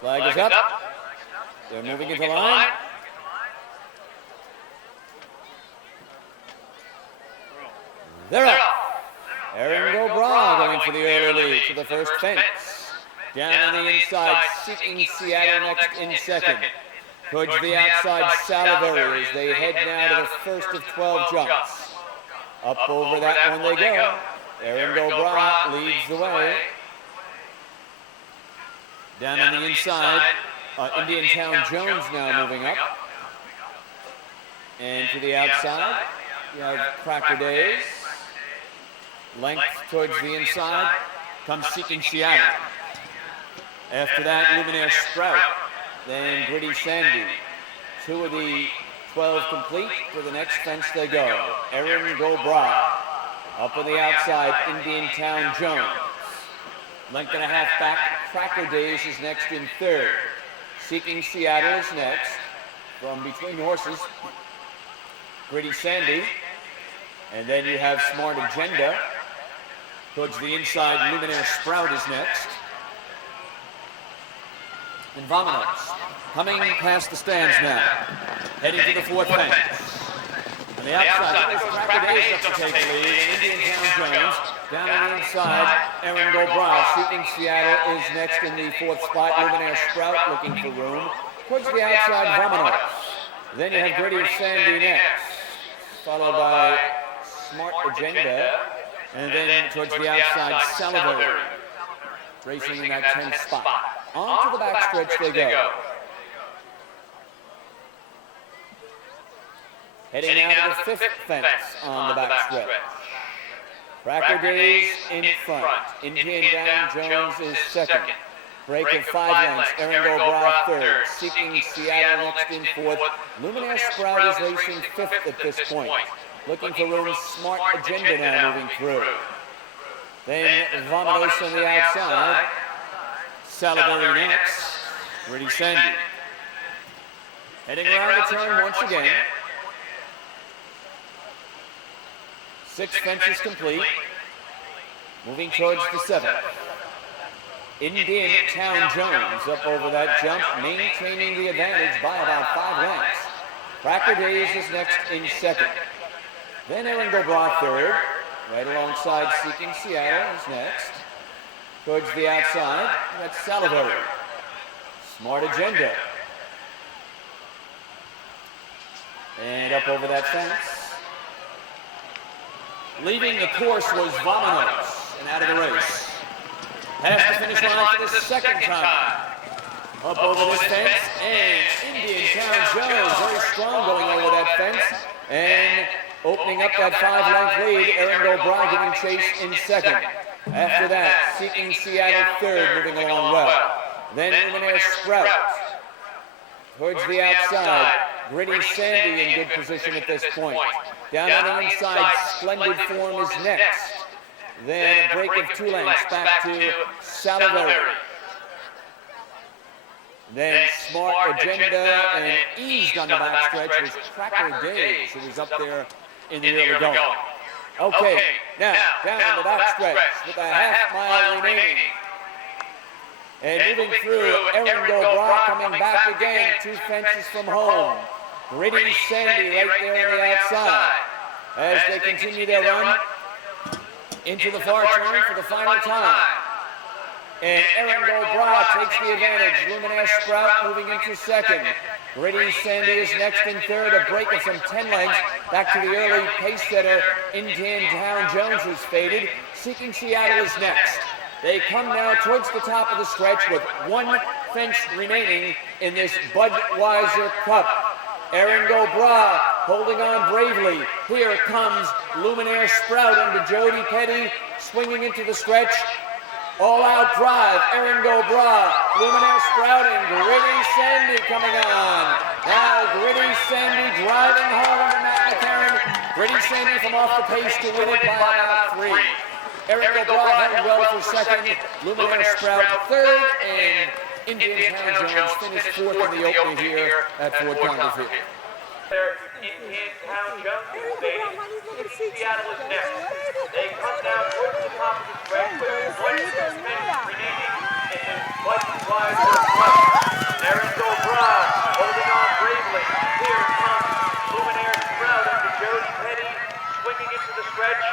Flag is up. They're moving into line. They're up. Aaron Gobra going for the early lead to the first fence. Down on the inside, Seeking Seattle next in second. Towards the outside, Salivary as they head now to the first of 12 jumps. Up over that one they go. Aaron Gobra leads the way. Down on the inside, Indian Town Jones now moving up. And to the outside, you have Cracker Days. Length towards the inside comes Seeking Seattle. After that, Luminaire Sprout. Then Gritty Sandy. 2 of the 12 complete. To the next fence they go. Aaron Gobra. Up on the outside, Indian Town Jones. Length and a half back, Cracker Days is next in third. Seeking Seattle is next. From between horses, Gritty Sandy. And then you have Smart Agenda. Towards the inside, Luminaire Sprout is next. And Vominos coming past the stands now. Heading to the fourth fence. On the outside, there's Cracker Days up to take the lead. And Indian Town Jones. Down on the inside, Aaron Gobra. Seeking Seattle is next in the fourth spot. Luminaire Sprout looking for room. Towards the outside, Vominos. Then you have Gritty Sandy next. Followed by Smart Agenda. And then towards the outside, Salivary. Racing in that 10th spot. On to the backstretch they go. Heading out to the fifth fence on the backstretch. Cracker Days in front. Indian Town Jones is second. Break of 5 lengths. Aaron Gobra third. Seeking Seattle next in fourth. Luminaire Sprout is racing fifth at this point. Looking for room. Smart Agenda now moving through. Then Vominos on the outside. Salivary next. Gritty Sandy. Heading around the turn once again. 6 fences complete. Moving towards the 7th. Indian Town Jones up over that jump, maintaining the advantage by about 5 lengths. Cracker Days is next in second. Then Aaron Gobra third. Right alongside Seeking Seattle is next. Towards the outside, that's Salivary. Smart Agenda. And up over that fence. Leaving the course was Vominos and out of the race. Past the finish line for the second time. Up over this fence, and Indian Town Jones very strong going over that fence. And opening up that 5-length lead, Aaron Gobra giving chase in second. After that, Seeking Seattle third, moving along well. Then Luminaire Sprout. Towards the outside, Gritty Sandy in good position at this point. Down on the inside, Splendid Form is next. Then a break of 2 lengths back to Salivary. Then Smart Agenda and eased on the backstretch was Cracker Days, who was up there in the early going. Okay, now down the backstretch with a half-mile remaining. And moving through, Aaron Gobra coming back again, 2 fences from home. Gritty Sandy right there on the outside as they continue their run into the far turn for the final time. And Aaron Gobra takes the advantage. Luminaire Sprout moving into second. Gritty Sandy is next in third. A break of some 10 lengths back to the early pace setter. Indian Town Jones is faded. Seeking Seattle is next. They come now towards the top of the stretch with 1 fence remaining in this Budweiser Cup. Aaron Gobra holding on bravely. Here comes Luminaire Sprout under Jody Petty, swinging into the stretch. All-out drive, Aaron Gobra, Luminaire Sprout, and Gritty Sandy coming on. Now Gritty Sandy driving home under Matt McCarron. Gritty Sandy from off the pace to win it by about 3. Aaron Gobra heading well for second, Luminaire Sprout third, and Indian Town Jones finished 4th in the opening here at Ford Congress Field. Indian Town Jones is fading. Seattle is next. They come down towards the top of the stretch with 1 fence remaining in the Budweiser Quest. Aaron Dobron holding on bravely. Here comes Luminaire Sprouting to Jody Petty, swinging into the stretch.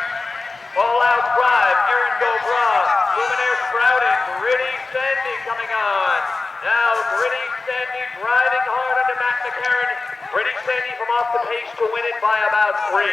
All out drive, Aaron Dobron. Luminaire Sprouting, Gritty Sandy coming on. Now Gritty Sandy driving hard under Matt McCarron. Gritty Sandy from off the pace to win it by about 3.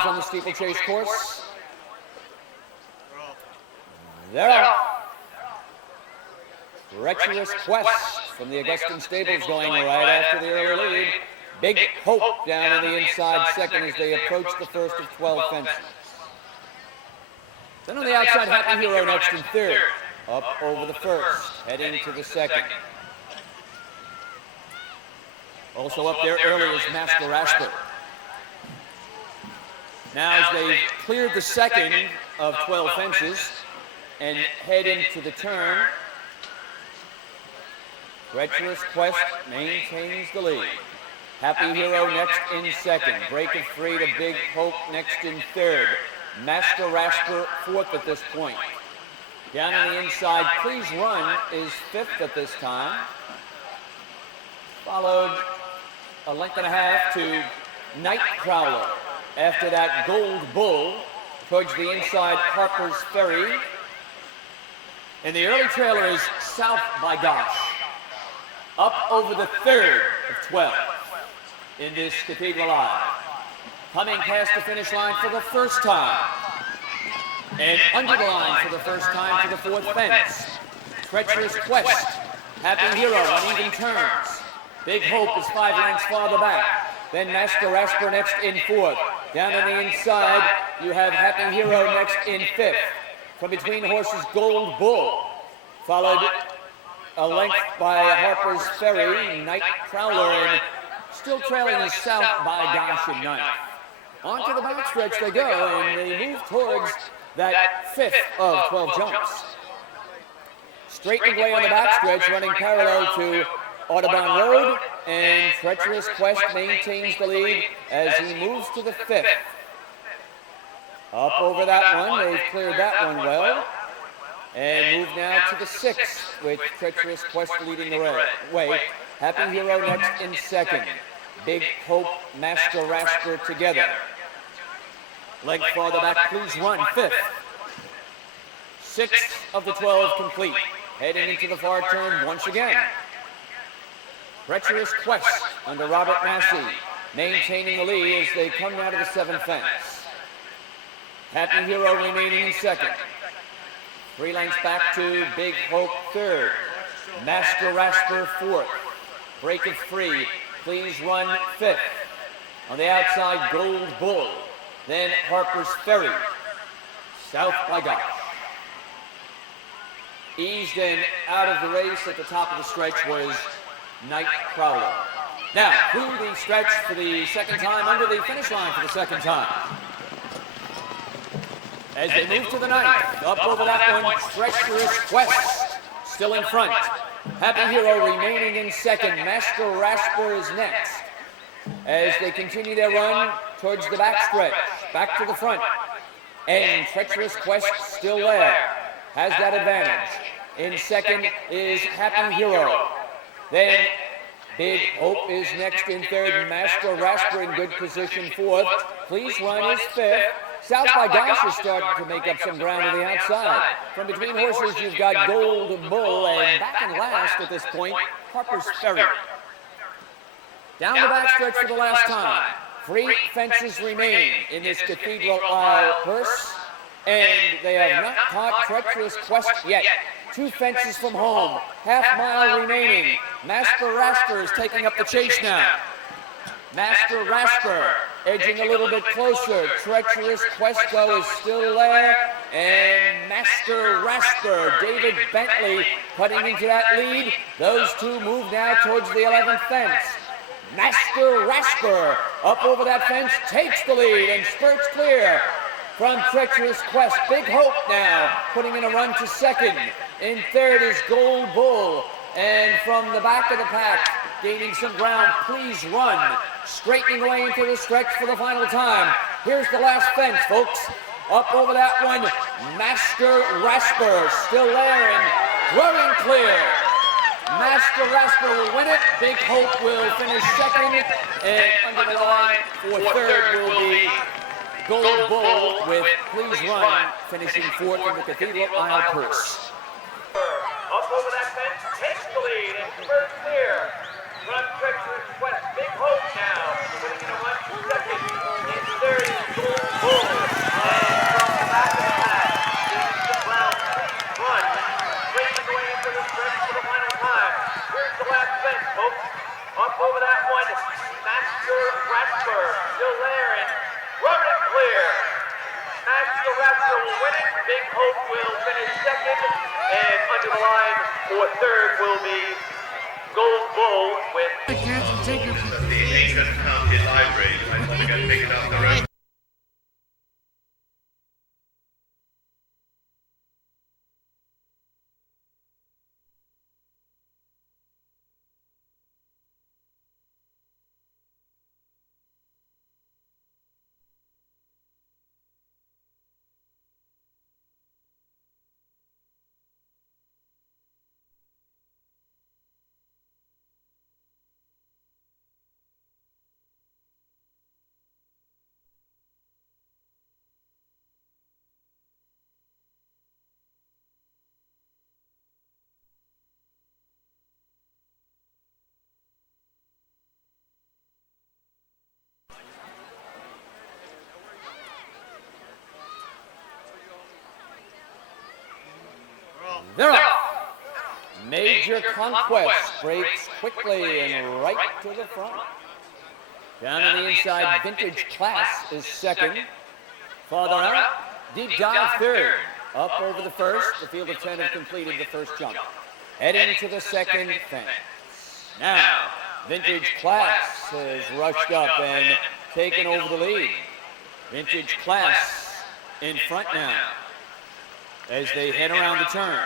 On the steeplechase course. They're off. Treacherous Quest from the Augustine Stables going right after the early lead. Big Hope down in the inside second as they approach the first of 12 fences. Then on the outside, Happy Hero next in third. Up over the first, heading to the second. Also up there early is Master Rasper. Now as they cleared the second of 12 fences and head into the turn, Treacherous Quest maintains the lead. Happy Hero next in second. Break of 3 to Big Hope next in third. Master Rasper fourth at this point. Down on the inside, Please Run is fifth at this time. Followed a length and a half to Nightcrawler. After that Gold Bull towards the inside Harper's Ferry. And the early trailer is South by Gosh. Up over the third of 12 in this Cathedral Live. Coming past the finish line for the first time. And under the line for the first time to the fourth fence. Treacherous Quest. Happy Hero on even turns. Big Hope is 5 lengths farther back. Then Master Rasper next in fourth. Down on the inside, you have Happy Hero next in fifth. From between horses, Gold Bull. Followed a length by Harper's Ferry, Nightcrawler, and still trailing is South by Gosh in ninth. Onto the backstretch they go, and they move towards that fifth of 12 jumps. Straightening away on the backstretch, running parallel to Audubon Road, and Treacherous Quest maintains the lead as he moves to the fifth. Up over that one, they've cleared that one well. And move now to the sixth, with Treacherous Quest leading the way. Happy Hero next in second. Big Hope, Master Rasper together. Leg farther back, Please Run, fifth. Sixth of the 12 complete. Heading into the far turn once again. Treacherous Quest under Robert Massey, maintaining the lead as they come now to the seventh fence. Happy Hero remaining in second. 3 lengths back to Big Hope third. Master Rasper fourth. Break of 3, Please Run fifth. On the outside, Gold Bull. Then Harper's Ferry. South by Gosh. Eased in out of the race at the top of the stretch was Nightcrawler. Now, through the stretch for the second time, under the finish line for the second time. As they move to the ninth, up over that one, Treacherous Quest, still in front. Happy Hero remaining in second. Master Rasper is next. As they continue their run towards the backstretch, back to the front. And Treacherous Quest still there, has that advantage. In second is Happy Hero. Then Big Hope is next in third. Master Rasper in good position fourth. Please Run is fifth. South by Gosh is starting to make up some ground to the outside. From between horses, you've got Gold Bull, and back in last at this point, Harper's Ferry. Down the backstretch for the last time. 3 fences remain in this Cathedral Isle purse. And they have not caught treacherous Quest yet. 2 fences from home, half-mile remaining. Master Rasper is taking up the chase now. Master Rasper edging a little bit closer. Treacherous Questo is still there. And Master Rasper, David Bentley, cutting into that lead. Those two move now towards the 11th fence. Master Rasper up over that fence, takes the lead and spurts clear from Treacherous Quest. Big Hope now putting in a run to second. In third is Gold Bull. And from the back of the pack, gaining some ground, Please Run, straightening away into the stretch for the final time. Here's the last fence, folks. Up over that one, Master Rasper still there and growing clear. Master Rasper will win it. Big Hope will finish second. And under the line for third will be Gold Bull with Please Run finishing fourth in the Cathedral Isle Purse. Up over that fence, takes the lead and spurts clear. From Treacherous Quest, Big Hope now, putting in a run to second. In third is Gold Bull. And from the back of the pack, gaining some ground, Please Run, straightening away into the stretch for the final time. Here's the last fence, folks. Up over that one, Master Rasper, still there and running clear. Master Rasper will win it. Big Hope will finish second. And under the line for third will be Gold Bull with... The Aiken County Library might want to get picked up the road. They're off. Major Conquest breaks quickly and right to the front. Down on the inside, Vintage Class is second. Farther out, Deep Dive third. Up over the first, the field of 10 have completed the first jump. Heading to the second fence. Now, Vintage Class has rushed up and taken over the lead. Vintage Class in front now as they head around the turn.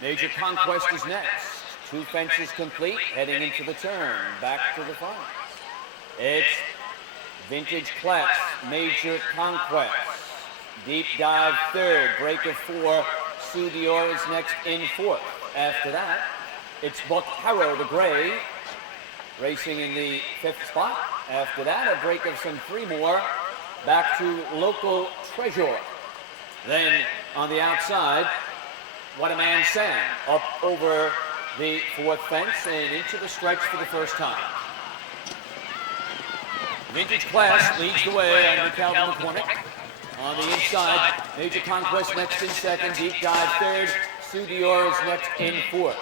Major Conquest is next. 2 fences complete, heading into the turn, back to the front. It's Vintage Class, Major Conquest. Deep Dive third, break of 4. Sue Dior is next in fourth. After that, it's Buck Harrow, the gray, racing in the 5th spot. After that, a break of some 3 more, back to Local Treasure. Then on the outside, What a Man Sam, up over the 4th fence and into the stretch for the first time. Vintage Class leads the way under Calvin McCormick. On the inside, Major Conquest next in second, Deep Dive third, Sue Dior is next in fourth.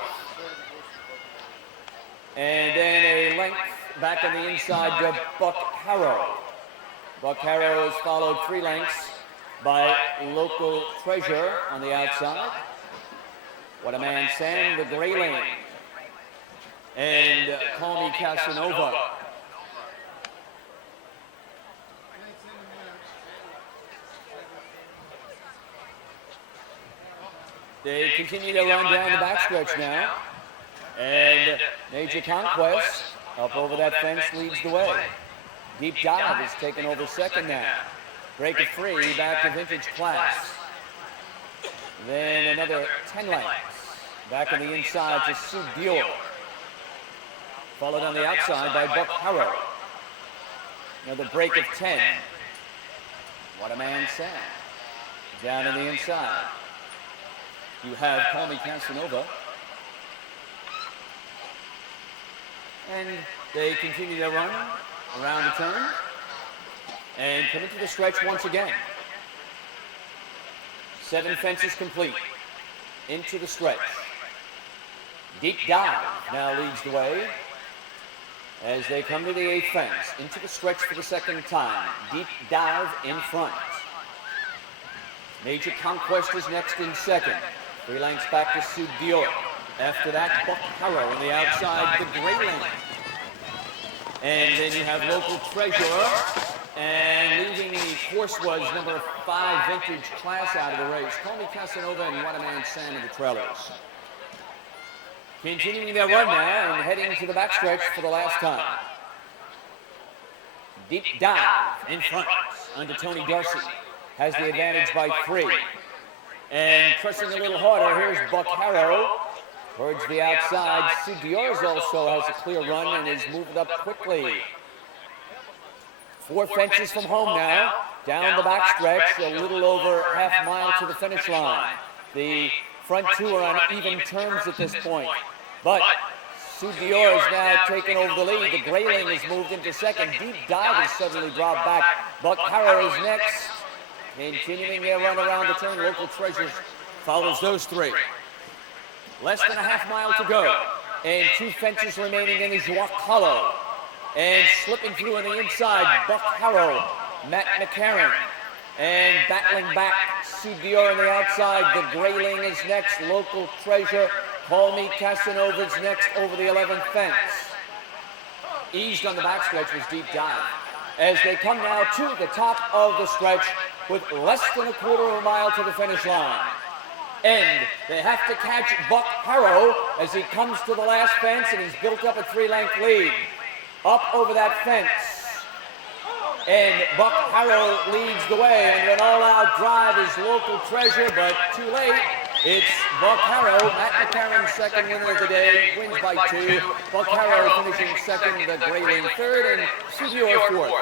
And then a length back on the inside to Buck Harrow. Buck Harrow is followed 3 lengths by Local Treasure on the outside. What a Man Sam, the gray lane. And Call Me Casanova. They continue to run down the backstretch now. And Major Conquest, up over that fence, leads the way. Deep Dive is taken over second now. Break of 3, back to Vintage Class. Then another 10 lengths. Back on the inside to Sue Dior. Followed on the outside by Buck Harrow. Another break of 10. What a Man Sam. Down on the inside, you have Call Me Casanova. And they continue to run around the turn and come into the stretch once again. 7 fences complete. Into the stretch. Deep dive now leads the way as they come to the 8th fence. Into the stretch for the second time. Deep dive in front. Major Conquest is next in second. 3 lengths back to Sue Dior. After that, Buck Harrow on the outside, the gray lane. And then you have Local Treasure. And leading the course was number 5 vintage class out of the race. Call Me Casanova and What a Man Sam in the trailers. Continuing their run now and heading to the backstretch for the last time. Deep dive in front under Tony Darcy. Has the advantage by 3. And pressing a little harder, here's Buck Harrow. Towards the outside, Sue Dior's also has a clear run and is moving up quickly. 4 fences from home now. Down the backstretch, a little over half mile to the finish line. The front 2 are on even terms at this point. But Sue Dior is now taking over the lead. The Grayling has moved into second. Deep dive has suddenly dropped back. Buck Harrow is next. Continuing their run around the turn, Local Treasures follows those 3. Less than a half mile to go. And 2 fences remaining in the JUAC hollow. And slipping through on the inside, Buck Harrow, Matt McCarron. And battling back, Sue Dior on the outside. The Grayling is next. Local Treasure. Call Me Casanova is next over the 11th fence. Eased on the backstretch was Deep Dive. As they come now to the top of the stretch with less than a quarter of a mile to the finish line. And they have to catch Buck Harrow as he comes to the last fence, and he's built up a 3-length lead. Up over that fence. And Buck Harrow leads the way, and an all-out drive is Local Treasure, but too late. It's Buck Harrow, Matt McCarron, second winner of the day, wins by 2. Buck Harrow finishing second, the Grayling third, and Sue Dior fourth.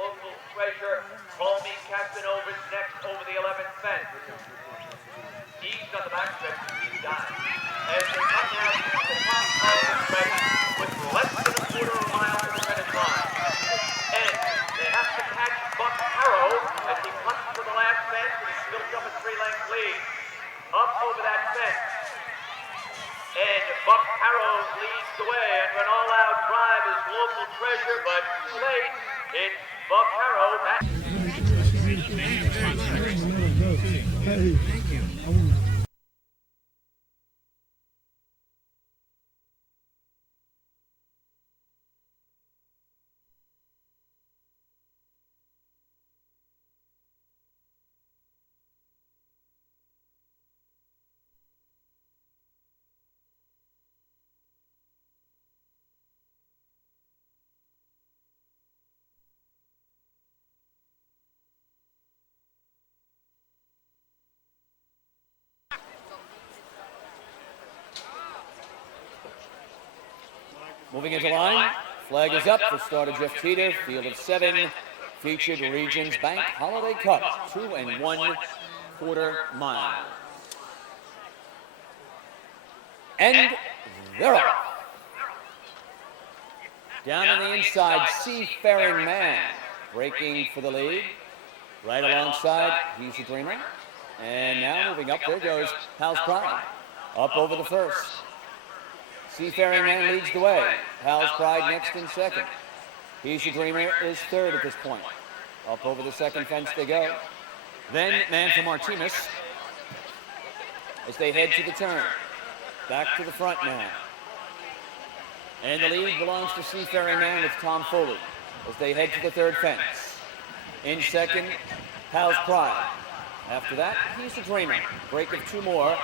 Local Treasure, Call Me Casanova next over the 11th fence. Eased on the backstretch, Deep Dive. As they come now to the top of the stretch with less than a quarter of a mile to the finish line. And they have to catch Buck Harrow as he comes to the last fence and he's built up a 3-length lead. Up over that fence. And Buck Harrow leads the way, and an all-out drive is Local Treasure, but too late. It's Buck Harrow. Moving into line, flag is up for starter Jeff Teeter, field of 7, featured Regions Bank Holiday Cup, 2 1/4 mile. And they're off. Down on the inside, Seafaring Man, breaking for the lead. Right alongside, He's a Dreamer. And now moving up, there goes Pal's Pride, up over the first. Seafaring Man leads the way. Pal's Pride next in second. He's a Dreamer is third at this point. Up over the second fence they go. Then Man from Artemis as they head to the turn. Back to the front now. And the lead belongs to Seafaring Man with Tom Foley as they head to the third fence. In second, Pal's Pride. After that, He's a Dreamer. Break of 2 more.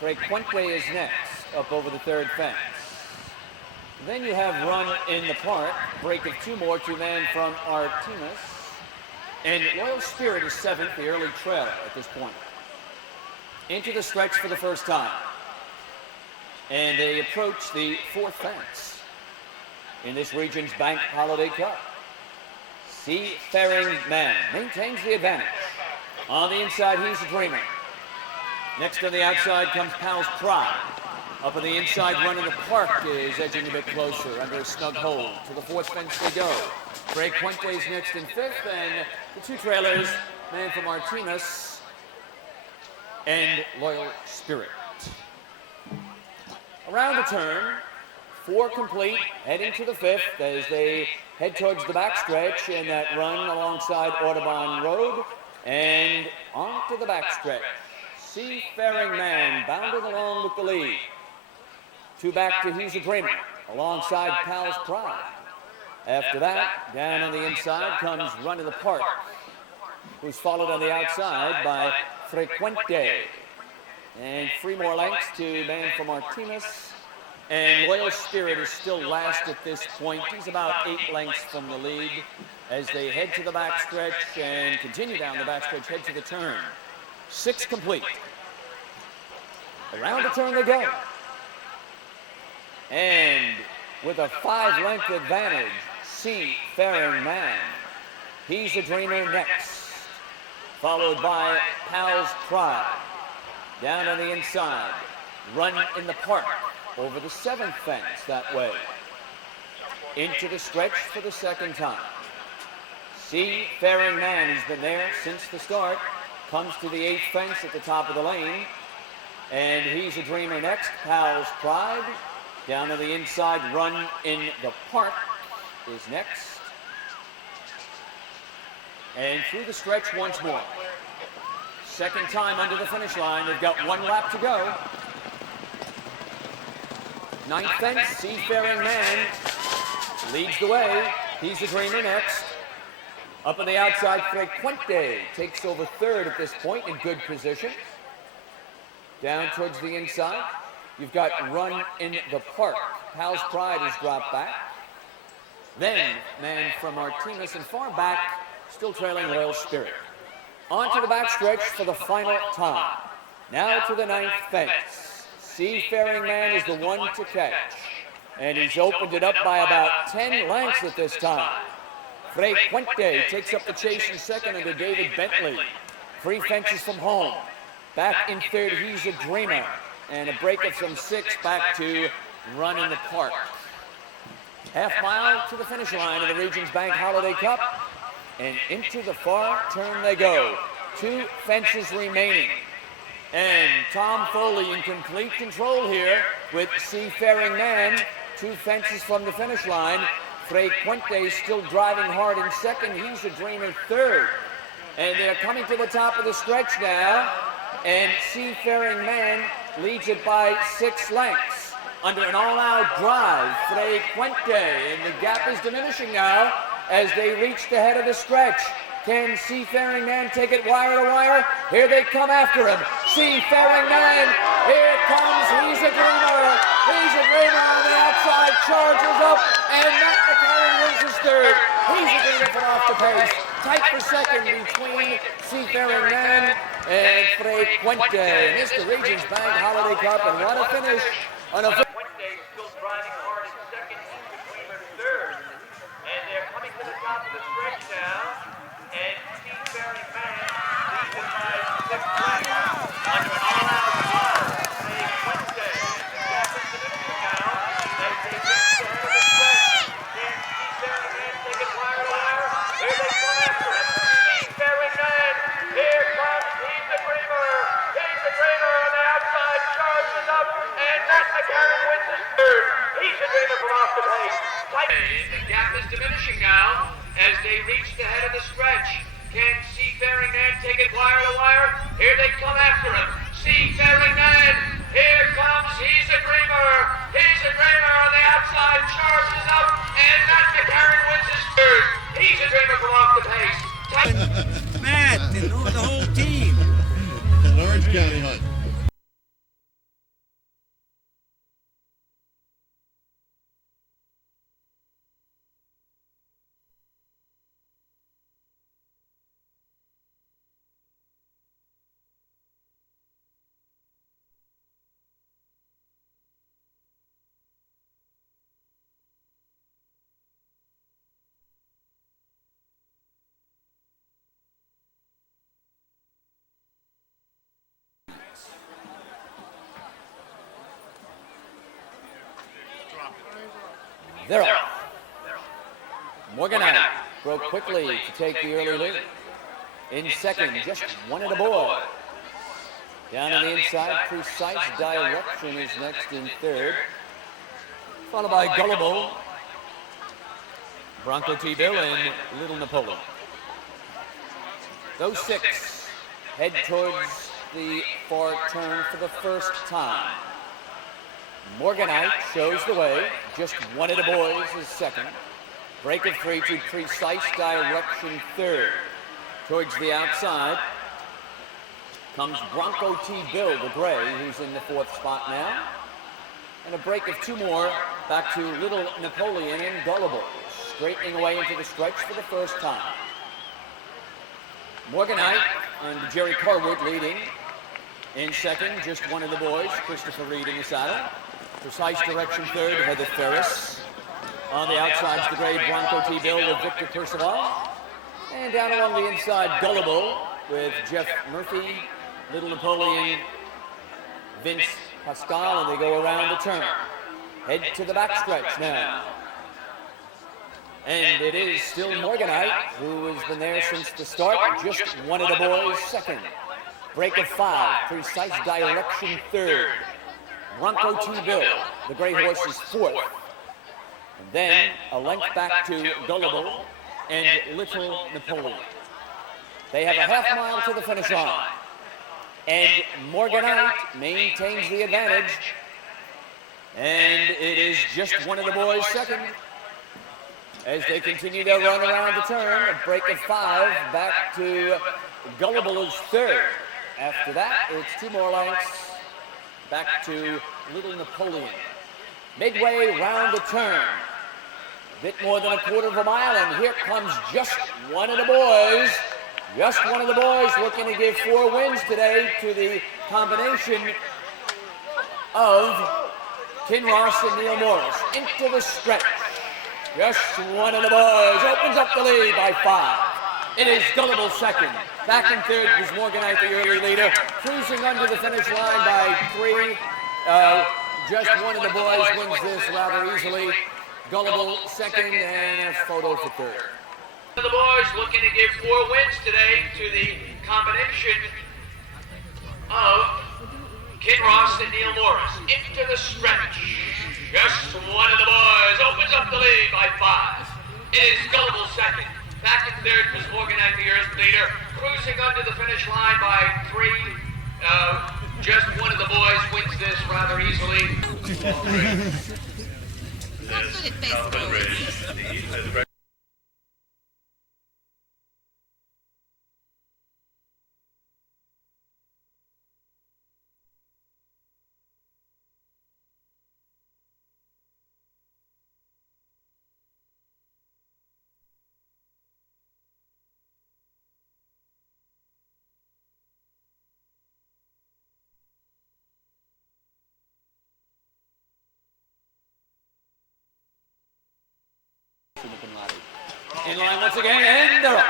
Frequente is next, up over the third fence. Then you have Run in the Park. Break of 2 more to Man from Artemis. And Loyal Spirit is 7th, the early trailer at this point. Into the stretch for the first time. And they approach the 4th fence in this Regions Bank Holiday Cup. Seafaring Man maintains the advantage. On the inside, He's a Dreamer. Next on the outside comes Pal's Pride. Up on the inside, Run in the Park is edging a bit closer under a snug hold. To the 4th fence they go. Frequente's next in 5th, and the 2 trailers, Man from Artemis and Loyal Spirit. Around the turn, 4 complete, heading to the 5th as they head towards the backstretch in that run alongside Audubon Road and onto the backstretch. Seafaring Man bounding along with the lead. 2 back to He's a Dreamer alongside Pal's Pride. After that, down on the inside comes Run in the Park, who's followed on the outside by Frecuente. And 3 more lengths to Man from Martinez. And Loyal Spirit is still last at this point. He's about 8 lengths from the lead as they head to the backstretch and continue down the backstretch, head to the turn. 6 complete. Around the turn they go. And with a 5-length advantage, Seafaring Man. He's a Dreamer next, followed by Pal's Pride. Down on the inside, Run in the Park over the 7th fence that way. Into the stretch for the 2nd time. Seafaring Man, he's been there since the start, comes to the 8th fence at the top of the lane. And He's a Dreamer next, Pal's Pride. Down on the inside, Run in the Park is next. And through the stretch once more. 2nd time under the finish line. They've got 1 lap to go. 9th fence, Seafaring Man leads the way. He's a Dreamer next. Up on the outside, Frecuente takes over 3rd at this point in good position. Down towards the inside, you've got Run in the Park. Pal's Pride has dropped back. Then, Man from Martinez, and far back, still trailing Loyal Spirit. On to the backstretch for the final time. Now to the 9th fence. Seafaring Man is the one to catch. And he's opened it up by about 10 lengths at this time. Frecuente takes up the chase in 2nd under David Bentley. 3 fences from home. Back in 3rd, He's a Dreamer. And a break of some 6 back to Run in the Park. Half mile to the finish line of the Regions Bank Holiday Cup. And into the far turn they go. 2 fences remaining. And Tom Foley in complete control here with Seafaring Man. 2 fences from the finish line. Frecuente still driving hard in 2nd. He's a Dreamer 3rd. And they're coming to the top of the stretch now. And Seafaring Man leads it by 6 lengths. Under an all-out drive, Frecuente, and the gap is diminishing now as they reach the head of the stretch. Can Seafaring Man take it wire to wire? Here they come after him. Seafaring Man, here comes He's a Dreamer. He's a Dreamer on the outside, charges up, and Matt McCarron wins his 3rd. He's a Dreamer from off the pace. Tight for 2nd between Seafaring Man and Frecuente. And it's the Regions Bank Holiday Cup, and what a finish on a... Still driving hard in 2nd, He's a Dreamer 3rd. And they're coming to the top of the stretch now. And Seafaring Man leads it by 6 lengths. Under an all-out drive, Frecuente. The gap is diminishing now as they reach the head of the stretch. Can Seafaring Man take it wire to wire? Here they come after him. Seafaring Man, here comes He's a Dreamer. He's a Dreamer on the outside, charges up, and Matt McCarron wins his 3rd. He's a Dreamer from off the pace. The gap is diminishing now as they reach the head of the stretch. Can Seafaring Man take it wire to wire? Here they come after him. Seafaring Man, here comes He's a Dreamer. He's a Dreamer on the outside, charges up, and Matt McCarron wins his 3rd. He's a Dreamer from off the pace. Matt, and the whole team. Orange County Hunt. They're off. Morganite broke quickly to take the early lead. In 2nd, just 1 and a boy. Down on the inside, Precise Direction is next in third, followed by Gullible, Bronco T-Bill, and Little Napoleon. Those six head towards the far turn for the first time. Morganite shows the way. Just one of the boys is second. Break of 3 to Precise Direction third. Towards the outside comes Bronco T-Bill, the gray, who's in the fourth spot now. And a break of 2 more back to Little Napoleon and Gullible, straightening away into the stretch for the first time. Morganite and Jerry Carwood leading. In second, just one of the boys, Christopher Reed in the saddle. Precise Direction third, Heather Ferris. On the outside's the gray Bronco T-Bill with Victor Percival. And down along the inside, Gullible with Jeff Murphy, Little Napoleon, Vince Pascal, and they go around the turn. Head to the backstretch now. And it is still Morganite, who has been there since the start. Just one of the boys second. Break of 5, Precise Direction third. Bronco T-Bill, the gray horse, is fourth. And then a length back to Gullible and Little Napoleon. They have a half mile to the finish line. And Morganite maintains the advantage. And it is just one of the boys second. As they continue to run around the turn, a break of 5 back to Gullible is third. After that, it's 2 more lengths back to Little Napoleon. Midway round the turn, a bit more than a quarter of a mile, and here comes just one of the boys. Just one of the boys looking to give 4 wins today to the combination of Kinross and Neil Morris. Into the stretch. Just one of the boys opens up the lead by 5. It is Gullible second. Back in third is Morganite, the early leader. Cruising under the finish line by 3. Just one of the boys wins this rather easily. Gullible second, and a photo for third. The boys looking to give 4 wins today to the combination of Kinross and Neil Morris. Into the stretch. Just one of the boys opens up the lead by 5. It is Gullible second. Back in third was Morganite, the earth leader. Cruising under the finish line by 3. Just one of the boys wins this rather easily. In line once again, and they're off.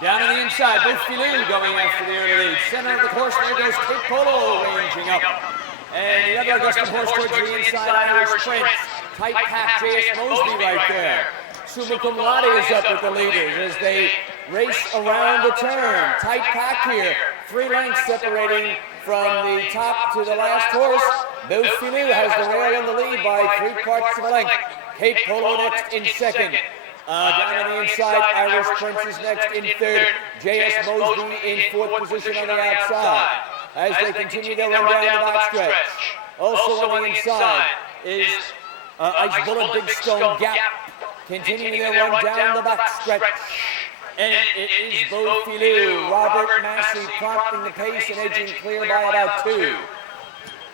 Down on the inside, both Filou going after the early lead. Center of the course, there goes Cape Polo ranging up. And the other Augustin horse towards the inside, Irish Prince. Tight pack, J.S. Mosby right there. Summa Cum Laude is up with the leaders as they race around the turn. Tight pack here. 3 lengths separating from the top to the last horse. Both Filou has the rail in the lead by 3/4 of a length. Cape Polo next in second. Down on the inside, Irish Prince is next in third. J.S. Mosby in fourth position on the outside as they continue to run down the backstretch. Also on the inside is Ice Bullet Big Stone Gap continuing to run down the backstretch. And it is both Filou, Robert Massey prompting the pace and edging clear by about 2.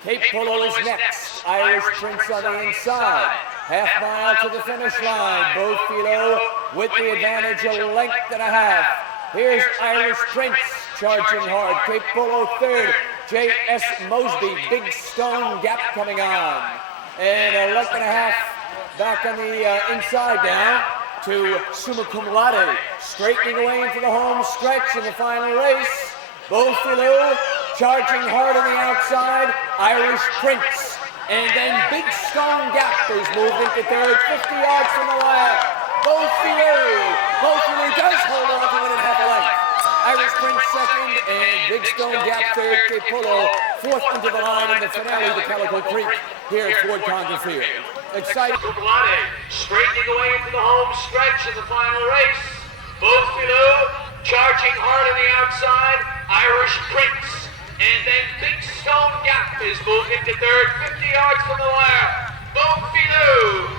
Cape Polo is next. Irish Prince on the inside. Half mile to the finish line. Both Filou with the advantage, a length and a half. Here's Irish Prince charging hard. Cape Polo third. J.S. Mosby, Big Stone Gap coming on. And a length and a half back on the inside now to Summa Cum Laude. Straightening away into the home stretch in the final race. Both Filou charging hard on the outside. Irish Prince. And then Big Stone Gap is moved into third, 50 yards from the line. Both Filou does hold on to it in half a length. Irish Prince second, and Big Stone Gap third. Polo fourth into the line in the finale, the Calico Creek here at Ford Condon Field. Exciting. Straightening away into the home stretch in the final race. Both below, charging hard on the outside, Irish Prince. And then Big Stone Gap is moving to third, 50 yards from the wire. Both below,